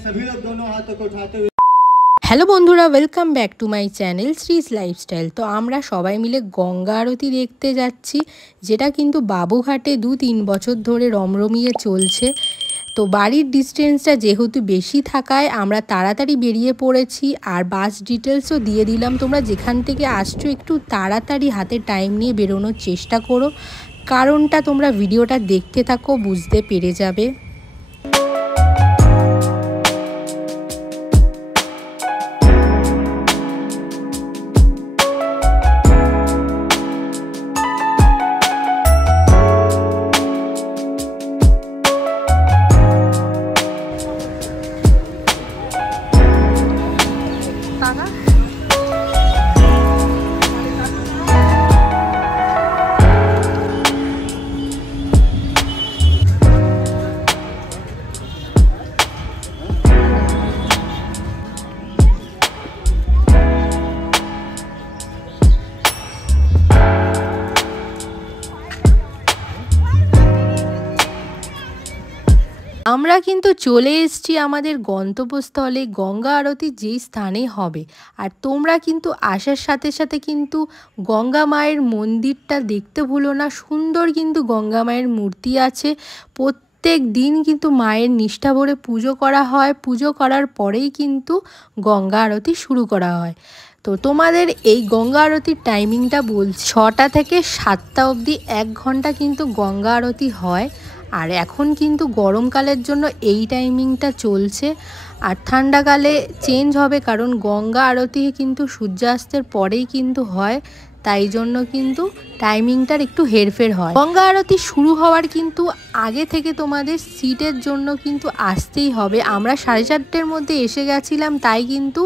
सभी लोग दोनों हाथों को उठाते हुए। হ্যালো বন্ধুরা, welcome back to my channel শ্রীজ লাইফস্টাইল। তো আমরা সবাই মিলে গঙ্গা আরতি দেখতে যাচ্ছি, যেটা কিন্তু বাবুঘাটে 2-3 বছর ধরে রমরমিয়ে চলছে। তো বাড়ির ডিস্টেন্সটা যেহেতু বেশি থাকায় আমরা তাড়াতাড়ি বেরিয়ে পড়েছি, আর বাস ডিটেলসও দিয়ে দিলাম। তোমরা যেখান থেকে আসছো একটু তাড়াতাড়ি হাতে টাইম নিয়ে বেরোনোর চেষ্টা করো, কারণটা তোমরা ভিডিওটা দেখতে থাকো, বুঝতে পেরে যাবে। আমরা কিন্তু চলে এসেছি আমাদের গন্তব্যস্থলে, গঙ্গা আরতি যেই স্থানে হবে। আর তোমরা কিন্তু আসার সাথে সাথে কিন্তু গঙ্গা মায়ের মন্দিরটা দেখতে ভুলো না। সুন্দর কিন্তু গঙ্গা মায়ের মূর্তি আছে। প্রত্যেক দিন কিন্তু মায়ের নিষ্ঠা ভরে পুজো করা হয়। পুজো করার পরেই কিন্তু গঙ্গা আরতি শুরু করা হয়। তো তোমাদের এই গঙ্গা আরতির টাইমিংটা বলছি, 6টা থেকে 7টা অবধি 1 ঘন্টা কিন্তু গঙ্গা আরতি হয়। আর এখন কিন্তু গরমকালের জন্য এই টাইমিংটা চলছে, আর ঠান্ডাকালে চেঞ্জ হবে, কারণ গঙ্গা আরতি কিন্তু সূর্যাস্তের পরেই কিন্তু হয়, তাই জন্য কিন্তু টাইমিংটার একটু হেরফের হয়। গঙ্গা আরতি শুরু হওয়ার কিন্তু আগে থেকে তোমাদের সিটের জন্য কিন্তু আসতেই হবে। আমরা 4:30টার মধ্যে এসে গেছিলাম, তাই কিন্তু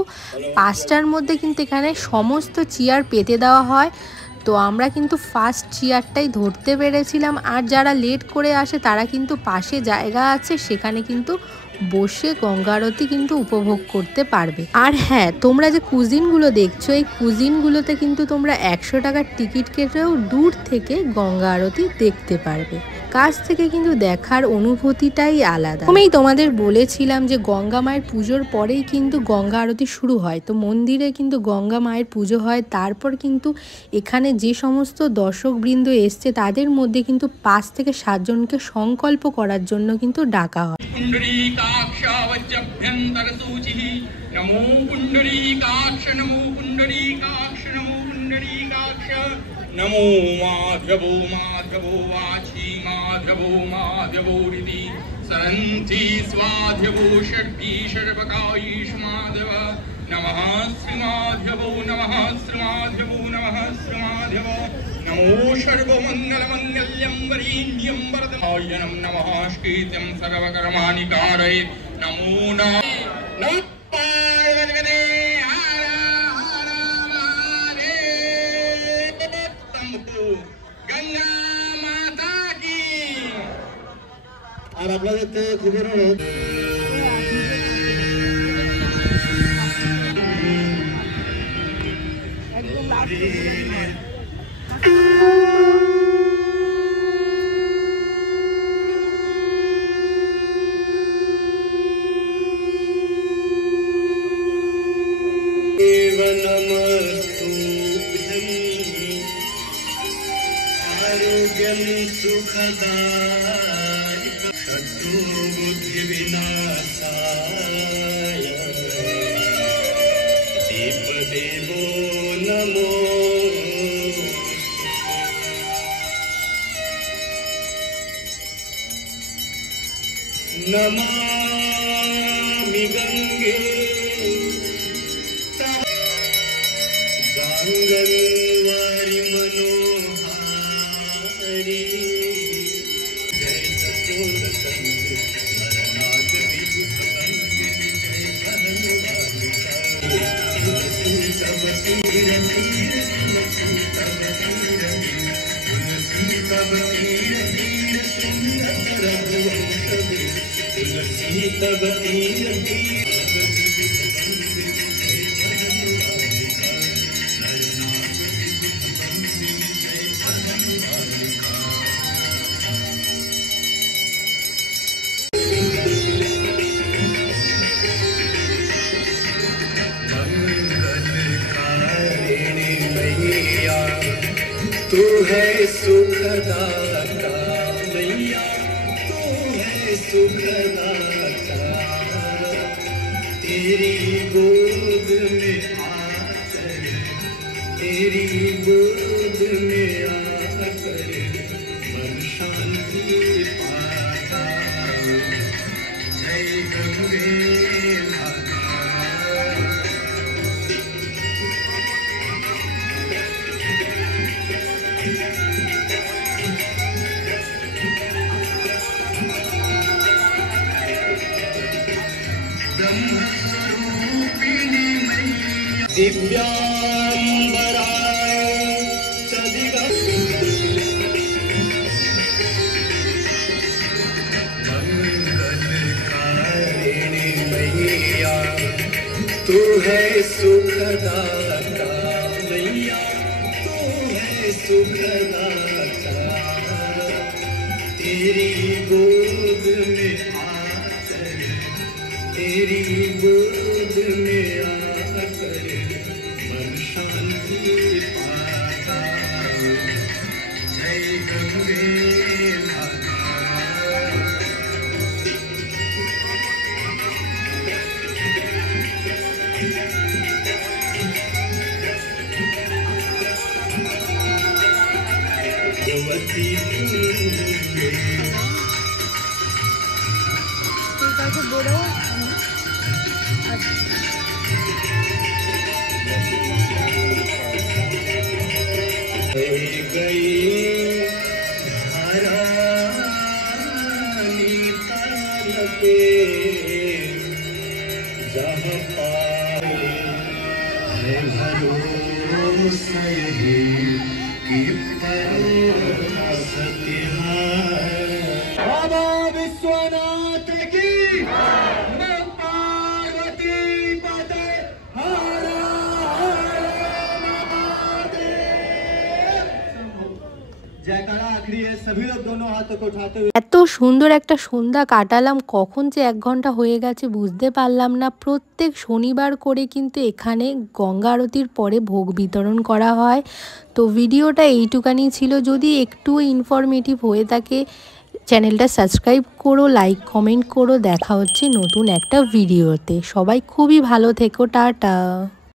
5টার মধ্যে কিন্তু এখানে সমস্ত চেয়ার পেতে দেওয়া হয়। তো আমরা কিন্তু ফার্স্ট চেয়ারটাই ধরতে পেরেছিলাম। আর যারা লেট করে আসে তারা কিন্তু পাশে জায়গা আছে, সেখানে কিন্তু বসে গঙ্গা আরতি কিন্তু উপভোগ করতে পারবে। আর হ্যাঁ, তোমরা যে কুজিনগুলো দেখছো, এই কুজিনগুলোতে কিন্তু তোমরা 100 টাকার টিকিট কেটেও দূর থেকে গঙ্গা আরতি দেখতে পারবে। কাছ থেকে কিন্তু দেখার অনুভূতিটাই আলাদা। আমি তোমাদের বলেছিলাম যে গঙ্গা মায়ের পুজোর পরেই কিন্তু গঙ্গা আরতি শুরু হয়। তো মন্দিরে কিন্তু গঙ্গা মায়ের পুজো হয়, তারপর কিন্তু এখানে যে সমস্ত দর্শকবৃন্দ এসছে তাদের মধ্যে কিন্তু 5 থেকে 7 জনকে সংকল্প করার জন্য কিন্তু ডাকা হয়। नमो पुंडरीकाक्ष नमो पुंडरीकाक्ष नमो पुंडरीकाक्ष नमो माधवो माधवो वाची माधवो माधवो हृदि सरन्ति स्वाधवो षड्भि सर्वकायीष माधव नमः श्रीमाधवो नमः श्रीमाधवो नमः श्रीमाधव नमो सर्वमङ्गलमङ्गल्यं वरेण्यं वरदमायनं नमः श्रीतं सर्वकर्माणि कारयेत् नमो नमः गंगा माता की। আর আপনাদের তো খুবই অনুরোধ, सुखदाय शत्रु बुद्धि विनाशाय दीप देवो नमो नमामि गंगे गांगंवारि मनोहारी सुखदाता मैया तू है सुखदाता तेरी गोद में आकर तेरी गोद में आकर मन शांति पाता जय गंगे माता दिव्यांबराय मंगलकारिणी मैया तू है सुखदाता मैया तू है सुखदाता तेरी गोद में आकर तेरी गोद में आकर मन शांति पाता जय गंगे माता भगवती गई हरानी ताल पे जहाँ पाए है भरोसा यही कि परोस तिहार बाबा विश्वनाथ की पार्वती पते हर जयकारा आखिरी है सभी लोग दोनों हाथों को उठाते हुए। এত সুন্দর একটা সন্ধ্যা কাটালাম, কখন যে 1 ঘন্টা হয়ে গেছে বুঝতে পারলাম না। প্রত্যেক শনিবার করে কিন্তু এখানে গঙ্গা আরতির পরে ভোগ বিতরণ করা হয়। তো ভিডিওটা এইটুকানি ছিল। যদি একটু ইনফরমেটিভ হয়ে থাকে চ্যানেলটা সাবস্ক্রাইব করো, লাইক কমেন্ট করো। দেখা হচ্ছে নতুন একটা ভিডিওতে। সবাই খুবই ভালো থেকো, টাটা।